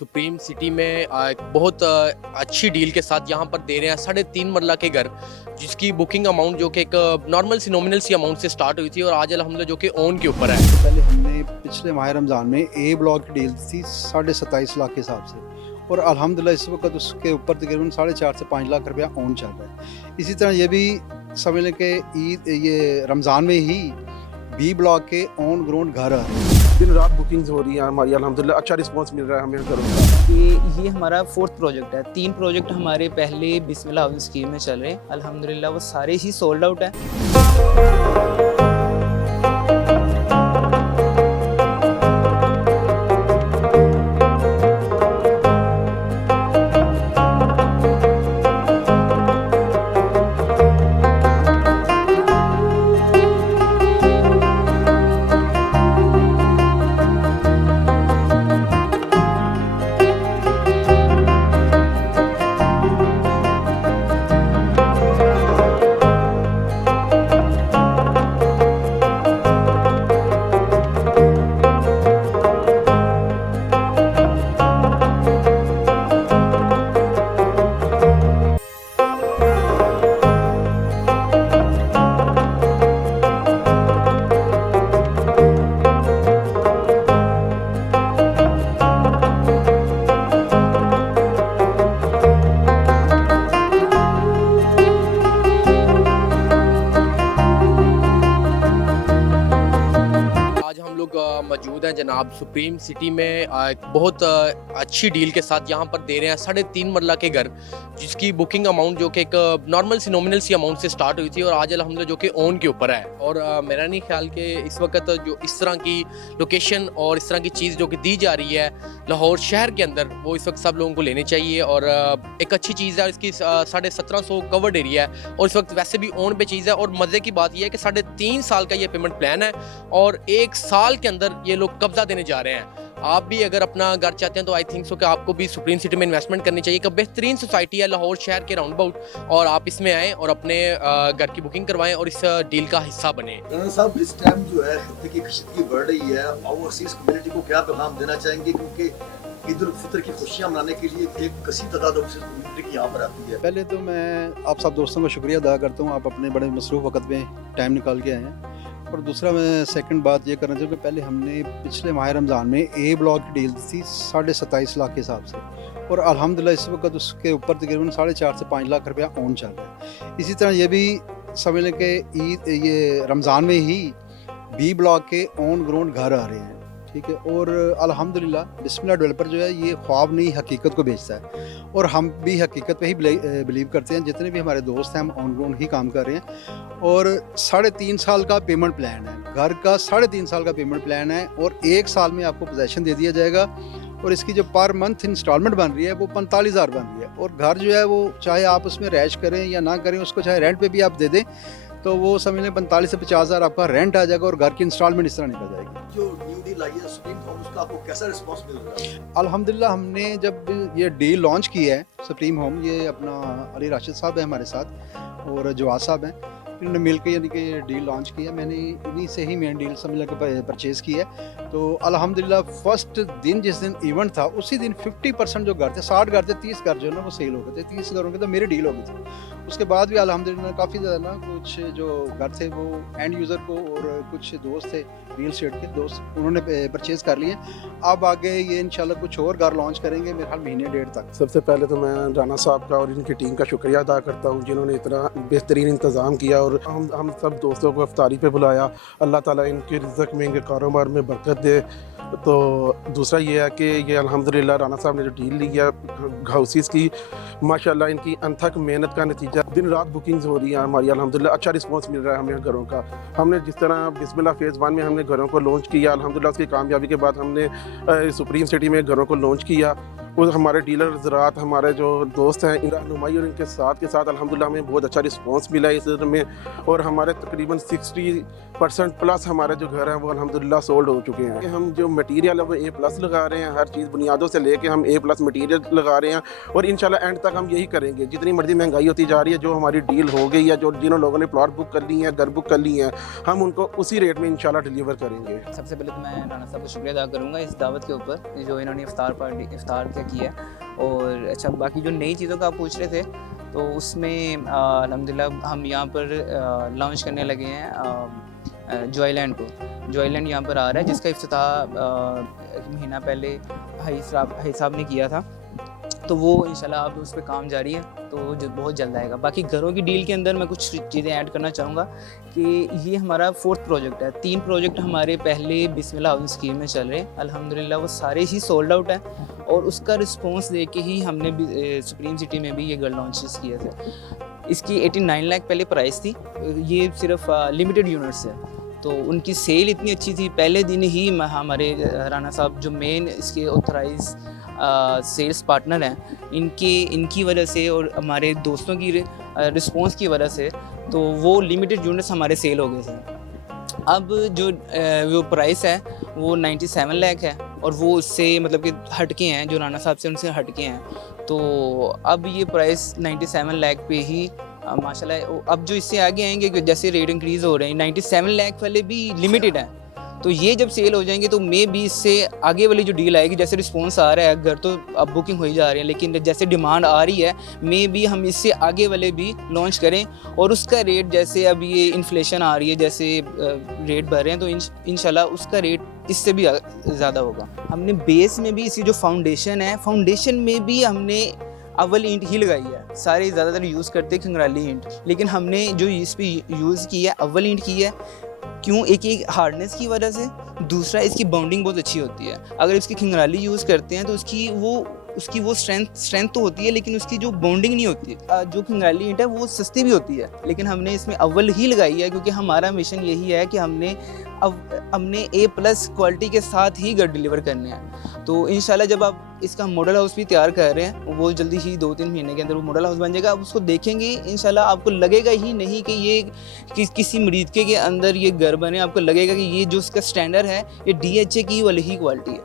Supreme city में एक बहुत अच्छी डील के साथ यहाँ पर दे रहे हैं 3.5 मरला के घर, जिसकी बुकिंग अमाउंट जो कि एक नॉर्मल सी नॉमिनल सी अमाउंट से स्टार्ट हुई थी और आज अल्हम्दुलिल्लाह जो कि ओन के ऊपर है। पहले हमने पिछले माह रमज़ान में ए ब्लॉक की डील थी 27.5 लाख के हिसाब से, और अल्हम्दुलिल्लाह इस वक्त उसके ऊपर तकरीबन 4.5 से 5 लाख रुपया ओन चल रहा है। इसी तरह ये भी समझ लें कि ईद ये रमज़ान में ही बी ब्लॉक के ऑन ग्राउंड घर आ रहे हैं। दिन रात बुकिंग्स हो रही हैं हमारी, अल्हम्दुलिल्लाह अच्छा रिस्पांस मिल रहा है हमें घरों का। ये हमारा 4th प्रोजेक्ट है। 3 प्रोजेक्ट हमारे पहले बिस्मिल्लाह हाउसिंग स्कीम में चल रहे हैं। अल्हम्दुलिल्लाह वो सारे ही सोल्ड आउट है। मौजूद हैं जनाब सुप्रीम सिटी में एक बहुत अच्छी डील के साथ यहाँ पर दे रहे हैं 3.5 मरला के घर, जिसकी बुकिंग अमाउंट जो कि एक नॉर्मल सी नॉमिनल सी अमाउंट से स्टार्ट हुई थी और आज अल्हम्दुलिल्लाह जो कि ओन के ऊपर है। और मेरा नहीं ख्याल कि इस वक्त जो इस तरह की लोकेशन और इस तरह की चीज़ जो कि दी जा रही है लाहौर शहर के अंदर, वो इस वक्त सब लोगों को लेनी चाहिए। और एक अच्छी चीज़ है, इसकी 1750 कवर्ड एरिया है और इस वक्त वैसे भी ओन पे चीज़ है। और मज़े की बात यह है कि 3.5 साल का ये पेमेंट प्लान है और 1 साल के अंदर ये लोग कब्जा देने जा रहे हैं। आप भी अगर अपना घर चाहते हैं तो आई थिंक सो कि आपको भी सुप्रीम सिटी में इन्वेस्टमेंट करनी चाहिए। एक बेहतरीन सोसाइटी है लाहौर शहर के राउंड अबाउट, और आप इसमें आएँ और अपने घर की बुकिंग करवाएं और इस डील का हिस्सा बने। साहब, इस टाइम जो है खत्ते की कशीदगी बढ़ रही है, ओवरसीज कम्युनिटी को क्या पैगाम देना चाहेंगे, क्योंकि ईद उल फितर की खुशियां मनाने के लिए एक कसीर तादाद ओवरसीज कम्युनिटी की यहाँ पर आती है। पहले तो मैं आप सब दोस्तों का शुक्रिया अदा करता हूँ, आप अपने बड़े मसरूफ़ वक्त में टाइम निकाल के आए हैं। और दूसरा मैं सेकंड बात ये करना चाहूँ कि पहले हमने पिछले माह रमज़ान में ए ब्लॉक की डील थी 27.5 लाख के हिसाब से, और अल्हम्दुलिल्लाह इस वक्त उसके ऊपर तकरीबन 4.5 से 5 लाख रुपया ओन चल रहा है। इसी तरह ये भी समझ लें कि ईद ये रमज़ान में ही बी ब्लॉक के ऑन ग्राउंड घर आ रहे हैं, ठीक है। और अल्हम्दुलिल्लाह बिस्मिल्लाह डेवलपर जो है ये ख्वाब नहीं हकीकत को बेचता है, और हम भी हकीकत पे ही बिलीव करते हैं। जितने भी हमारे दोस्त हैं हम ऑन ग्राउंड ही काम कर रहे हैं। और 3.5 साल का पेमेंट प्लान है, घर का 3.5 साल का पेमेंट प्लान है, और 1 साल में आपको पोजेसन दे दिया जाएगा। और इसकी जो पर मंथ इंस्टॉलमेंट बन रही है वो 45,000 बन रही है। और घर जो है वो चाहे आप उसमें रैश करें या ना करें, उसको चाहे रेंट पे भी आप दे दें तो वो समझ लें 45 से 50,000 आपका रेंट आ जाएगा और घर की इंस्टॉलमेंट इस तरह निकल जाएगी। जो न्यू डील आई है सुप्रीम होम, उसका आपको कैसा रिस्पांस मिल रहा है? अल्हम्दुलिल्लाह हमने जब ये डील लॉन्च की है सुप्रीम होम, ये अपना अली राशिद साहब है हमारे साथ और जवाद साहब हैं, इन्होंने मिलकर यानी कि डील लॉन्च की है। मैंने इन्हीं से ही मेन डील समझ लगे परचेज़ की है। तो अल्हम्दुलिल्लाह फर्स्ट दिन जिस दिन इवेंट था उसी दिन 50% जो घर थे, 60 घर थे, 30 घर जो है ना वो सेल हो गए थे। 30 घरों के तो मेरी डील हो गई थी। उसके बाद भी अल्हम्दुलिल्लाह काफ़ी ज़्यादा ना कुछ जो घर थे वो एंड यूज़र को, और कुछ दोस्त थे रियल स्टेट के दोस्त, उन्होंने परचेज़ कर लिए। अब आगे ये इंशाल्लाह कुछ और घर लॉन्च करेंगे मेरे ख्याल महीने 1.5 तक। सबसे पहले तो मैं राना साहब का और इनकी टीम का शुक्रिया अदा करता हूँ जिन्होंने इतना बेहतरीन इंतज़ाम किया और हम सब दोस्तों को इफ्तारी पे बुलाया। अल्लाह ताला इनके रिज़्क़ में, इनके कारोबार में बरकत दे। तो दूसरा ये है कि ये अल्हम्दुलिल्लाह राना साहब ने जो डील ली है हाउसेस की, माशाल्लाह इनकी अनथक मेहनत का नतीजा। दिन रात बुकिंग्स हो रही हैं हमारी, अल्हम्दुलिल्लाह अच्छा रिस्पांस मिल रहा है हमें घरों का। हमने जिस तरह बिस्मिल्लाह फेज़ 1 में हमने घरों को लॉन्च किया, अल्हम्दुलिल्लाह उसकी कामयाबी के बाद हमने सुप्रीम सिटी में घरों को लॉन्च किया। और हमारे डीलर ज़रात हमारे जो दोस्त हैं इन रहनुमाई और इनके साथ अल्हम्दुलिल्लाह हमें बहुत अच्छा रिस्पांस मिला है इस में। और हमारे तकरीबन 60% प्लस हमारे जो घर हैं वो अल्हम्दुलिल्लाह सोल्ड हो चुके हैं। हम जो मटीरियल है वो A+ लगा रहे हैं, हर चीज़ बुनियादों से लेके हम A+ मटीरियल लगा रहे हैं और इंशाल्लाह एंड तक हम यही करेंगे। जितनी मर्जी महंगाई होती जा रही है, जो हमारी डील हो गई है, जो जिन लोगों ने प्लॉट बुक कर ली हैं, घर बुक कर ली हैं, हम उनको उसी रेट में इंशाल्लाह डिलीवर करेंगे। सबसे पहले तो मैं राना साहब का शुक्रिया अदा करूँगा इस दावत के ऊपर जो इन्होंने इफ्तार का किया। और अच्छा, बाकी जो नई चीज़ों का आप पूछ रहे थे तो उसमें अल्हम्दुलिल्लाह हम यहाँ पर लॉन्च करने लगे हैं जॉयलैंड को। जॉयलैंड यहाँ पर आ रहा है जिसका इफ्तिताह एक महीना पहले भाई साहब ने किया था, तो वो इंशाल्लाह अब उस पर काम जारी है, तो बहुत जल्द आएगा। बाकी घरों की डील के अंदर मैं कुछ चीज़ें ऐड करना चाहूँगा कि ये हमारा 4th प्रोजेक्ट है। 3 प्रोजेक्ट हमारे पहले बिस्मिल्लाह हाउसिंग स्कीम में चल रहे हैं, अल्हम्दुलिल्लाह वो सारे ही सोल्ड आउट हैं और उसका रिस्पॉन्स दे के ही हमने सुप्रीम सिटी में भी ये घर लॉन्चेस किए थे। इसकी 89 लाख पहले प्राइस थी, ये सिर्फ लिमिटेड यूनिट्स है, तो उनकी सेल इतनी अच्छी थी पहले दिन ही हमारे राना साहब जो मेन इसके ऑथराइज सेल्स पार्टनर हैं इनकी वजह से और हमारे दोस्तों की रिस्पांस की वजह से तो वो लिमिटेड यूनिट्स हमारे सेल हो गए थे। अब जो प्राइस है वो 97 लाख है और वो उससे मतलब कि हटके हैं, जो राना साहब से उनसे हटके हैं, तो अब ये प्राइस 97 लाख पे ही माशाल्लाह। अब जो इससे आगे आएंगे जैसे रेट इंक्रीज़ हो रहे हैं, 97 लाख वाले भी लिमिटेड हैं, तो ये जब सेल हो जाएंगे तो मे भी इससे आगे वाली जो डील आएगी, जैसे रिस्पांस आ रहा है, घर तो अब बुकिंग हो ही जा रही है, लेकिन जैसे डिमांड आ रही है मे भी हम इससे आगे वाले भी लॉन्च करें और उसका रेट जैसे अब ये इन्फ्लेशन आ रही है, जैसे रेट बढ़ रहे हैं, तो इंशाल्लाह उसका रेट इससे भी ज़्यादा होगा। हमने बेस में भी इसी जो फाउंडेशन है, फाउंडेशन में भी हमने अव्वल ईंट ही लगाई है। सारे ज़्यादातर यूज़ करते हैं खंगराली ईंट, लेकिन हमने जो इस पर यूज़ की है अव्वल ईंट की है। क्यों? एक हार्डनेस की वजह से, दूसरा इसकी बाउंडिंग बहुत अच्छी होती है। अगर इसकी खंगराली यूज़ करते हैं तो उसकी वो स्ट्रेंथ तो होती है, लेकिन उसकी जो बाउंडिंग नहीं होती है। जो खंगराली ईंट है वो सस्ती भी होती है, लेकिन हमने इसमें अव्वल ही लगाई है क्योंकि हमारा मिशन यही है कि हमने A+ क्वालिटी के साथ ही घर डिलीवर करने हैं। तो इंशाल्लाह जब आप इसका मॉडल हाउस भी तैयार कर रहे हैं, वो जल्दी ही 2-3 महीने के अंदर वो मॉडल हाउस बन जाएगा। आप उसको देखेंगे इंशाल्लाह आपको लगेगा ही नहीं कि ये किसी मरीज़ के अंदर ये घर बने, आपको लगेगा कि ये जो इसका स्टैंडर्ड है ये DHA की वाली ही क्वालिटी है।